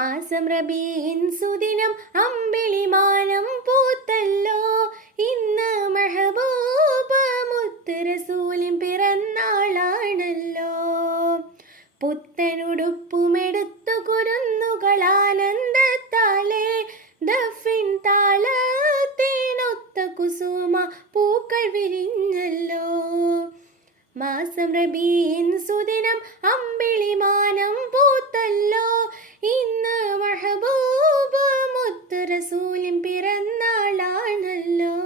മാസം റബീഇൻ സുദിനം അമ്പിളിമാനം പൂത്തല്ലോ. ഇന്ന് മെഹബൂബ് മുത്ത് റസൂലിൻ പിറന്നാളാണല്ലോ. പുത്തനുടുപ്പുമെടുത്തു കുരുന്നുകൾ ആനന്ദത്താലേ ദഫിൻ താളത്തിനൊത്ത കുസുമ പൂക്കൾ വിരിഞ്ഞല്ലോ. മാസം റബീഇൻ സുദിനം അമ്പിളിമാനം പൂത്തല്ലോ. ഇന്ന് മെഹബൂബ് മുത്ത് റസൂലിൻ പിറന്നാളാണല്ലോ.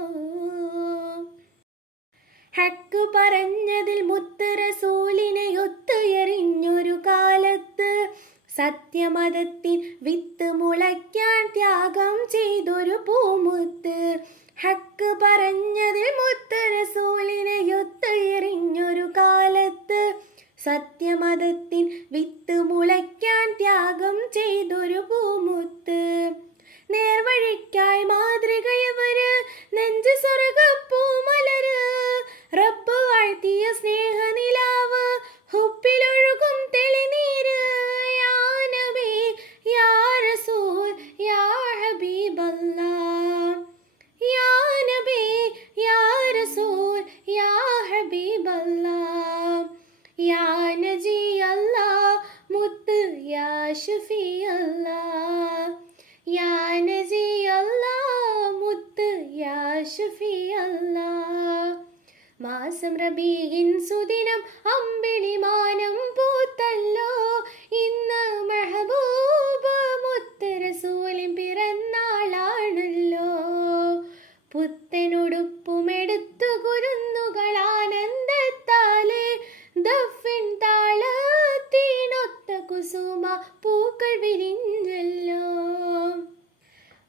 ഹക്ക് പറഞ്ഞതിൽ മുത്ത് റസൂലിനെ ഒത്തുയറിഞ്ഞൊരു കാലത്ത് സത്യമതത്തിൻ വിത്ത് മുളയ്ക്കാൻ ത്യാഗം ചെയ്തൊരു പൂമുത്ത്. ഹക്ക് പറഞ്ഞതിൽ മുത്ത് റസൂലിനെ ഒത്തുയറിഞ്ഞൊരു കാലത്ത് സത്യമതത്തിൻ വിത്ത് മുളയ്ക്കാൻ ത്യാഗം ചെയ്തൊരു പൂമുത്ത്. നേർവഴിക്കായി മാതൃകയവര് നെഞ്ച് സ്വർഗപ്പൂമലര് റബ്ബ് വാഴ്ത്തിയ സ്നേഹനിലാവ് ഹുപ്പിലൊഴുകും തെളിനീര്. യാ നബി യാ റസൂൽ യാ ഹബീബല്ലാഹ്. യാ നബി യാ റസൂൽ യാ ഹബീബല്ലാഹ്. യാ നജി അല്ലാഹ് മുത്ത് യാ ഷഫീ അല്ലാഹ്. യാ നജി അല്ലാഹ് മുത്ത് യാ ഷഫീ അല്ലാഹ്. മാസം റബീഇൻ സുദിനം അമ്പിളിമാനം പൂത്തല്ലോ. ഇന്ന് മെഹബൂബ് മുത്ത് റസൂലിൻ പിറന്നാളാണല്ലോ. പുത്തനുടുപ്പുമെടുത്തു കുരുന്നുകൾ ആനന്ദത്താലേ ദഫിൻ താളത്തിനൊത്ത കുസുമ പൂക്കൾ വിരിഞ്ഞല്ലോ.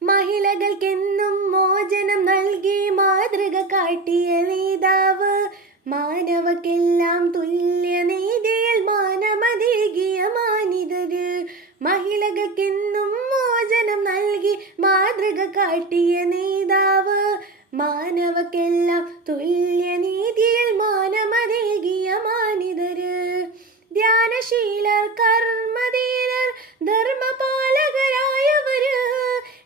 മഹിളകൾക്കെന്നും മോചനം നൽകി മാതൃക കാട്ടിയ നേതാവ് മാനവക്കെല്ലാം തുല്യ നീതിയിൽ മാനമതേകിയ മാനിതര്. മഹിളകൾക്കെന്നും മോചനം നൽകി മാതൃക കാട്ടിയ നേതാവ് മാനവക്കെല്ലാം തുല്യ നീതിയിൽ മാനമതേകിയ മാനിതര്. ധ്യാനശീലർ കർമ്മധീരർ ധർമ്മപാലകരായവര്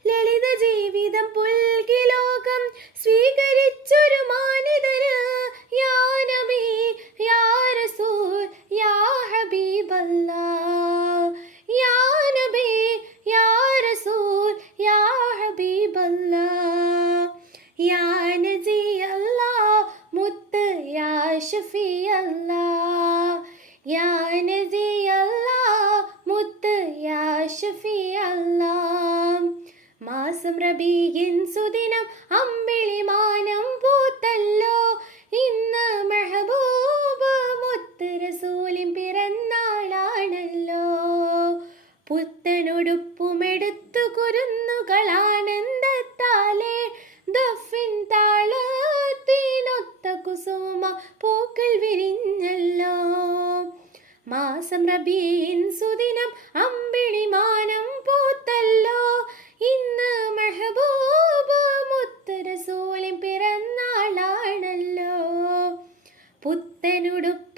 ലളിത ജീവിതം പുൽകി ലോകം സ്വീകരിച്ചൊരു മാനിതര്. യാ നബി യാ റസൂൽ യാ ഹബീബല്ലാഹ്. യാ നബി യാ റസൂൽ യാ ഹബീബല്ലാഹ്. യാ നജി അല്ലാഹ് മുത്ത് യാ ഷഫീ അല്ലാഹ്. യാ നജി അല്ലാഹ് മുത്ത് യാ ഷഫീ അല്ലാഹ്. മാസം റബീഇൻ സുദിനം അമ്പിളിമാനം പൂത്തല്ലോ. ഇന്ന് മെഹബൂബ് മുത്ത് റസൂലിൻ പിറന്നാളാണല്ലോ. പുത്തനുടുപ്പുമെടുത്തു കുരുന്നുകൾ ആനന്ദത്താലേ ദഫിൻ താളത്തിനൊത്ത കുസുമ പൂക്കൾ വിരിഞ്ഞല്ലോ. മാസം റബീഇൻ സുദിനം അമ്പിളിമാനം പൂത്തല്ലോ. ഇന്ന് മെഹബൂബ് മുത്ത് റസൂലിൻ പിറന്നാളാണല്ലോ. പുത്തനുടുപ്പ്